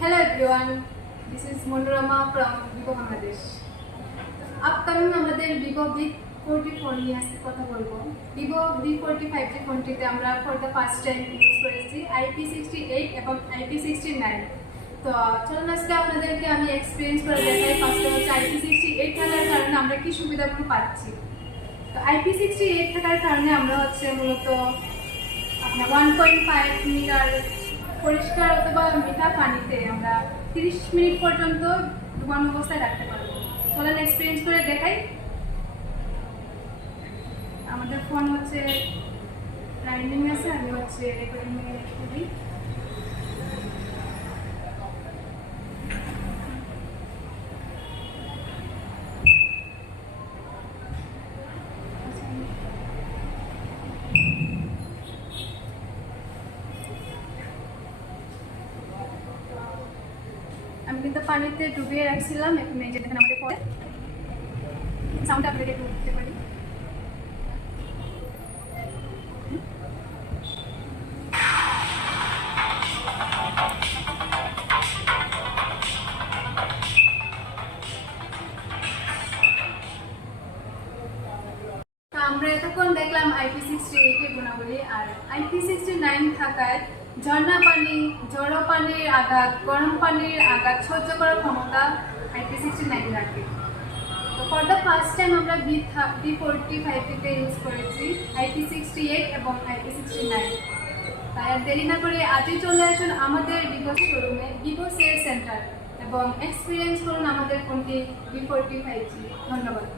Hello everyone, this is Monorama from Vivo Bangladesh. Upcoming আমাদের Vivo V40 নিয়ে আজকে কথা বলবো। Vivo V40 ফোনটিতে আমরা for the first time use করেছি IP68 এবং IP69। তো চলুন আজকে আপনাদেরকে আমি এক্সপিরিয়েন্স করে দেখাই। ফার্স্টে হচ্ছে IP68 থাকার কারণে আমরা কি সুবিধাগুলো পাচ্ছি। তো IP68 থাকার কারণে আমরা হচ্ছে মূলত আপনার 1.5 মিটার পরিষ্কার অথবা মিঠা পানিতে আমরা 30 মিনিট পর্যন্ত ডুবানো অবস্থায় রাখতে পারবো। চলেন এক্সপিরিয়েন্স করে দেখাই। আমাদের ফোন হচ্ছে রাইডিং আছে, আমি হচ্ছে রেকর্ডিং করি। আমি কিন্তু পানিতে ডুবিয়ে রাখছিলাম। এখন এই যে দেখেন আমাদের পরে সাউন্ড আপনাদেরকে একটু দিতে পারি। আমরা এতক্ষণ দেখলাম IP68 এর গুণাবলী, আর IP69 থাকায় ঝর্ণা পানি, জড়ো পানির আঘাত, গরম পানির আঘাত সহ্য করার ক্ষমতা IP69 রাখে। তো ফর দ্য ফার্স্ট টাইম আমরা V40 ইউজ করেছি IP68 এবং IP69। তাই আর দেরি না করে আজই চলে আসুন আমাদের ভিভো শোরুমে, ভিভো সেল সেন্টার, এবং এক্সপিরিয়েন্স করুন আমাদের ফোনটি V40 5G। ধন্যবাদ।